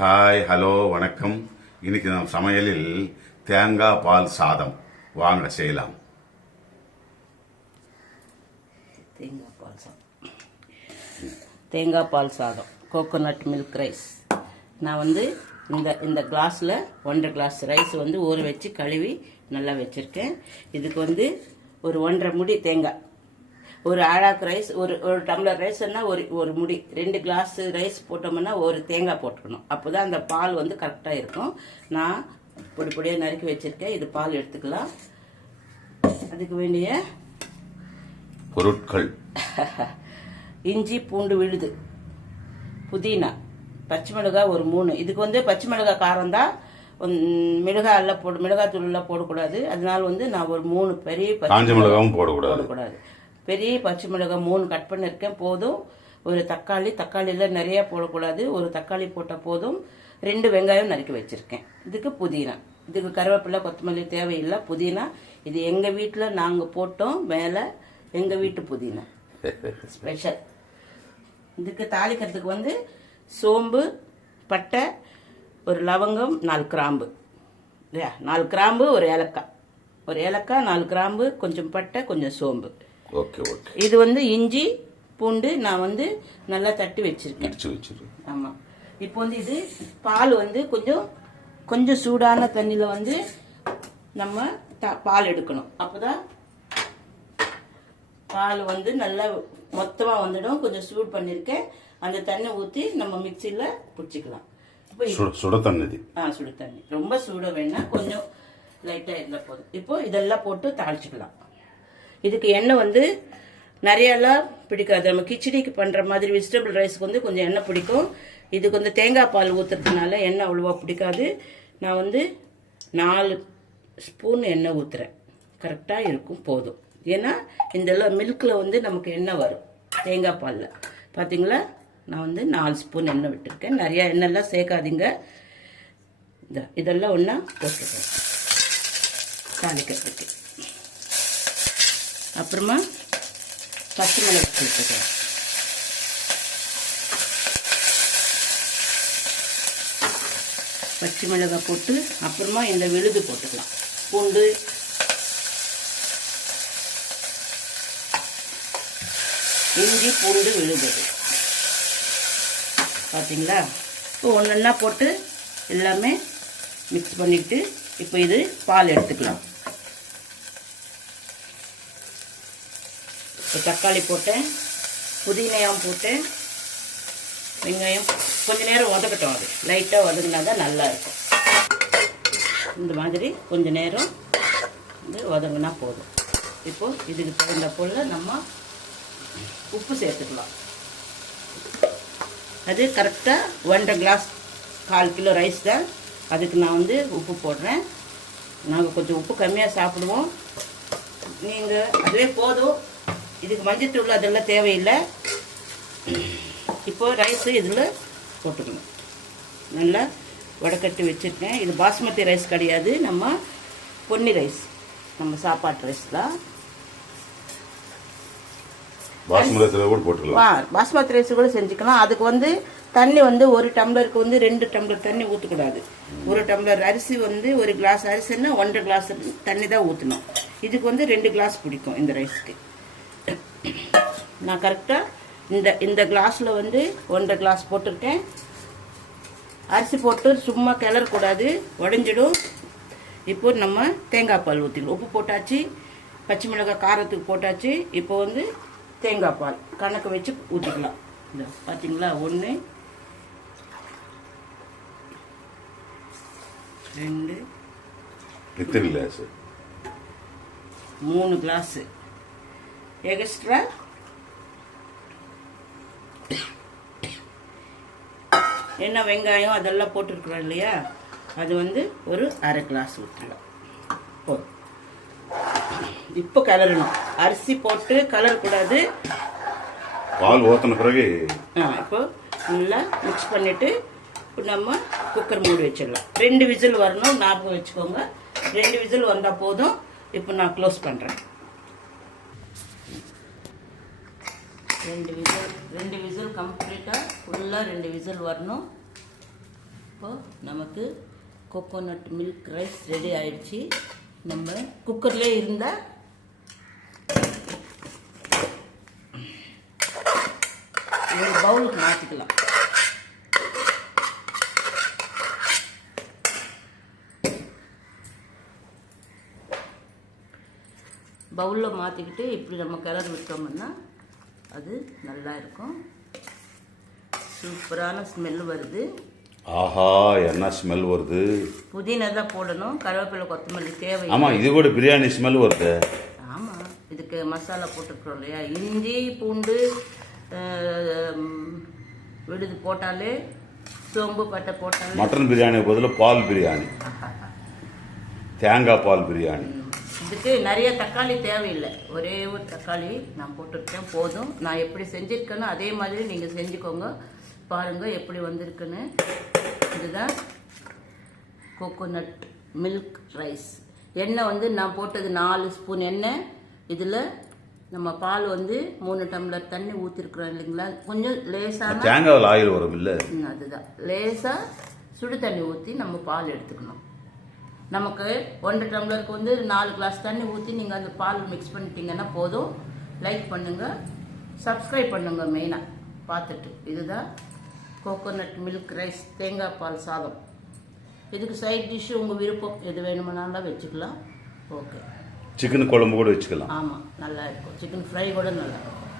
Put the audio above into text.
Hi hello வணக்கம். இன்னைக்கு நாம் சமையலில் தேங்காய் பால் சாதம் வாங்க செய்யலாம். தேங்காய் பால் சாதம் கோகோனட் மில்க் ரைஸ். நான் வந்து இந்த கிளாஸில் 1.5 கிளாஸ் ரைஸ் வந்து ஊற வச்சு கழுவி நல்லா வச்சுருக்கேன். இதுக்கு வந்து ஒரு 1.5 முடி தேங்காய், ஒரு ஆழாக்கு ரைஸ், ஒரு டம்ளர் ரைஸ்னா ஒரு முடி, 2 கிளாஸ் ரைஸ் போட்டோம்னா ஒரு தேங்காய் போட்டுக்கணும். அப்போதான் அந்த பால் வந்து கரெக்டாக இருக்கும். நான் பொடி பொடியாக நறுக்கி வச்சிருக்கேன். இது பால் எடுத்துக்கலாம். அதுக்கு வேண்டிய பொருட்கள்: இஞ்சி பூண்டு விழுது, புதினா, பச்சை மிளகாய் ஒரு 3. இதுக்கு வந்து பச்சை மிளகாய் காரம் தான், மிளகாய் எல்லாம் மிளகாய் தூள் எல்லாம் போடக்கூடாது. அதனால வந்து நான் ஒரு 3 பெரிய காஞ்ச மிளகாயும் போடக்கூடாது. பெரிய பச்சை மிளகாய் 3 கட் பண்ணிருக்கேன். போதும். ஒரு தக்காளியில நிறைய போடக்கூடாது. ஒரு தக்காளி போட்ட போதும். 2 வெங்காயம் நறுக்கி வச்சிருக்கேன். இதுக்கு புதினா, இதுக்கு கருவேப்பிலை கொத்தமல்லி தேவையில்லை. புதினா இது எங்க வீட்டுல நாங்க போட்டோம். மேல எங்க வீட்டு புதினா ஸ்பெஷல். இதுக்கு தாளிக்கிறதுக்கு வந்து சோம்பு, பட்டை, ஒரு லவங்கம், 4 கிராம்பு, 4 கிராம்பு, ஒரு ஏலக்காய், 4 கிராம்பு, கொஞ்சம் பட்டை, கொஞ்சம் சோம்பு. இது வந்து இஞ்சி பூண்டு நான் வந்து நல்லா தட்டி வச்சிருக்கேன். ஆமா. இப்போ வந்து இது பால் வந்து கொஞ்சம் சூடான தண்ணியில வந்து நம்ம பால் எடுக்கணும். அப்பதான் பால் வந்து நல்லா மொத்தமா வந்துடும். கொஞ்சம் சூடு பண்ணிருக்கேன். அந்த தண்ணி ஊத்தி நம்ம மிக்சியில பிடிச்சிக்கலாம். சுட தண்ணி. சுடு தண்ணி, ரொம்ப சூட வேணா, கொஞ்சம் லைட்டா இருந்தா போதும். இப்போ இதெல்லாம் போட்டு தாளிச்சுக்கலாம். இதுக்கு எண்ணெய் வந்து நிறையெல்லாம் பிடிக்காது. நம்ம கிச்சடிக்கு பண்ற மாதிரி வெஜிடபிள் ரைஸ்க்கு வந்து கொஞ்சம் எண்ணெய் பிடிக்கும். இதுக்கு வந்து தேங்காய் பால் ஊத்துறதுனால எண்ணெய் அவ்வளவா பிடிக்காது. நான் வந்து 4 ஸ்பூன் எண்ணெய் ஊத்துறேன். கரெக்டா இருக்கும், போதும். ஏன்னா இந்த மில்க்ல வந்து நமக்கு எண்ணெய் வரும் தேங்காய் பால்ல. பாத்தீங்களா, நான் வந்து 4 ஸ்பூன் எண்ணெய் விட்டுருக்கேன். நிறைய எண்ணெய்லாம் சேர்க்காதீங்க. இதெல்லாம் ஒண்ணா போட்டுருக்கேன் தாளிக்கிறதுக்கு. அப்புறமா பச்சை மிளகாய் சேர்த்துக்கலாம். பச்சை மிளகாய் போட்டு அப்புறமா இந்த விழுது போட்டுக்கலாம். பூண்டு, இஞ்சி பூண்டு விழுது பார்த்தீங்களா. இப்போ ஒன்றா போட்டு எல்லாமே மிக்ஸ் பண்ணிட்டு இப்போ இது பால் எடுத்துக்கலாம். தக்காளி போட்டேன், புதினாயும் போட்டேன், வெங்காயம் கொஞ்ச நேரம் வதக்கட்டும். அது லைட்டாக வதங்கினா தான் நல்லா இருக்கும். இந்த மாதிரி கொஞ்ச நேரம் வந்து வதங்கினா போதும். இப்போ இதுக்கு தகுந்த போல் நம்ம உப்பு சேர்த்துக்கலாம். அது கரெக்டாக 1.5 கிளாஸ் 1/4 கிலோ ரைஸ் தான். அதுக்கு நான் வந்து உப்பு போடுறேன். நாங்கள் கொஞ்சம் உப்பு கம்மியாக சாப்பிடுவோம். நீங்கள் அதுவே போதும். இதுக்கு மஞ்சத்தூள் அதெல்லாம் தேவையில்லை. இப்போ ரைஸ் இதில் போட்டுக்கணும். நல்லா வடக்கட்டி வச்சுருக்கேன். இது பாஸ்மதி ரைஸ் கிடையாது, நம்ம பொன்னி ரைஸ், நம்ம சாப்பாட்டு ரைஸ் தான். பாஸ்மதி ரைஸ் கூட செஞ்சுக்கலாம். அதுக்கு வந்து தண்ணி வந்து ஒரு டம்ளருக்கு வந்து 2 டம்ளர் தண்ணி ஊற்றக்கூடாது. ஒரு டம்ளர் அரிசி வந்து 1 கிளாஸ் அரிசின்னா 1.5 கிளாஸ் தண்ணி தான் ஊற்றணும். இதுக்கு வந்து 2 கிளாஸ் பிடிக்கும் இந்த ரைஸ்க்கு. நான் கரெக்டாக இந்த கிளாஸில் வந்து 1.5 கிளாஸ் போட்டிருக்கேன். அரிசி போட்டு சும்மா கிளறக்கூடாது, உடஞ்சிடும். இப்போ நம்ம தேங்காய் பால் ஊற்றிக்கலாம். உப்பு போட்டாச்சு, பச்சை மிளகாய் காரத்துக்கு போட்டாச்சு. இப்போ வந்து தேங்காய் பால் கணக்கு வச்சு ஊற்றிக்கலாம். இந்த பார்த்தீங்களா, 1 2 3 கிளாஸு எக்ஸ்ட்ரா. என்ன வெங்காயம் அதெல்லாம் போட்டுருக்குறோம் இல்லையா, அது வந்து ஒரு 1/2 கிளாஸ் ஊற்றலாம். போதும். இப்போ கலரணும். அரிசி போட்டு கலரக்கூடாது. பால் ஊற்றின பிறகு இப்போ நல்லா மிக்ஸ் பண்ணிட்டு நம்ம குக்கர் மூடி வச்சிடலாம். 2 விசில் வரணும், ஞாபகம் வச்சுக்கோங்க. 2 விசில் வந்தால் போதும். இப்போ நான் க்ளோஸ் பண்ணுறேன். 2 விசில் கம்ப்ளீட்டாக ஃபுல்லாக 2 விசில் வரணும். இப்போ நமக்கு கோகோனட் மில்க் ரைஸ் ரெடி ஆயிடுச்சு. நம்ம குக்கர்லேயே இருந்தால் ஒரு பவுலுக்கு மாற்றிக்கலாம். பவுலில் மாற்றிக்கிட்டு இப்படி நம்ம கிளறி விட்டோம்னா அது நல்லா இருக்கும். சூப்பரான ஸ்மெல் வருது. ஆஹா, என்ன ஸ்மெல் வருது. புதினா தான் போடணும், கருவேப்பிலை கொத்தமல்லி தேவை. ஆமாம், இது கூட பிரியாணி ஸ்மெல் வருது. ஆமாம், இதுக்கு மசாலா போட்டுருக்குறோம் இல்லையா, இஞ்சி பூண்டு விடுது போட்டாலே, சோம்பு பட்டை போட்டாலே. மட்டன் பிரியாணி பதில் பால் பிரியாணி, தேங்காய் பால் பிரியாணி. இதுக்கு நிறைய தக்காளி தேவையில்லை, ஒரே ஒரு தக்காளி நான் போட்டுருக்கேன் போதும். நான் எப்படி செஞ்சுருக்கேனோ அதே மாதிரி நீங்கள் செஞ்சுக்கோங்க. பாருங்கள் எப்படி வந்திருக்குன்னு. இதுதான் கோகோனட் மில்க் ரைஸ். எண்ணெய் வந்து நான் போட்டது 4 ஸ்பூன் எண்ணெய். இதில் நம்ம பால் வந்து 3 டம்ளர் தண்ணி ஊற்றிருக்குறோம் இல்லைங்களா. கொஞ்சம் லேசான தேங்காயில் ஆயில் வரும் இல்லை, அதுதான் லேசாக சுடு தண்ணி ஊற்றி நம்ம பால் எடுத்துக்கணும். நமக்கு 1 டம்ளருக்கு வந்து 4 கிளாஸ் தண்ணி ஊற்றி நீங்கள் அந்த பால் மிக்ஸ் பண்ணிட்டீங்கன்னா போதும். லைக் பண்ணுங்கள், சப்ஸ்கிரைப் பண்ணுங்கள் மெயினாக பார்த்துட்டு. இதுதான் கோகோனட் மில்க் ரைஸ், தேங்காய் பால் சாதம். இதுக்கு சைட் டிஷ்ஷு உங்கள் விருப்பம், எது வேணுமானாலும் வச்சுக்கலாம். ஓகே, சிக்கன் குழம்பு கூட வச்சுக்கலாம். ஆமாம், நல்லா இருக்கும். சிக்கன் ஃப்ரை கூட நல்லா இருக்கும்.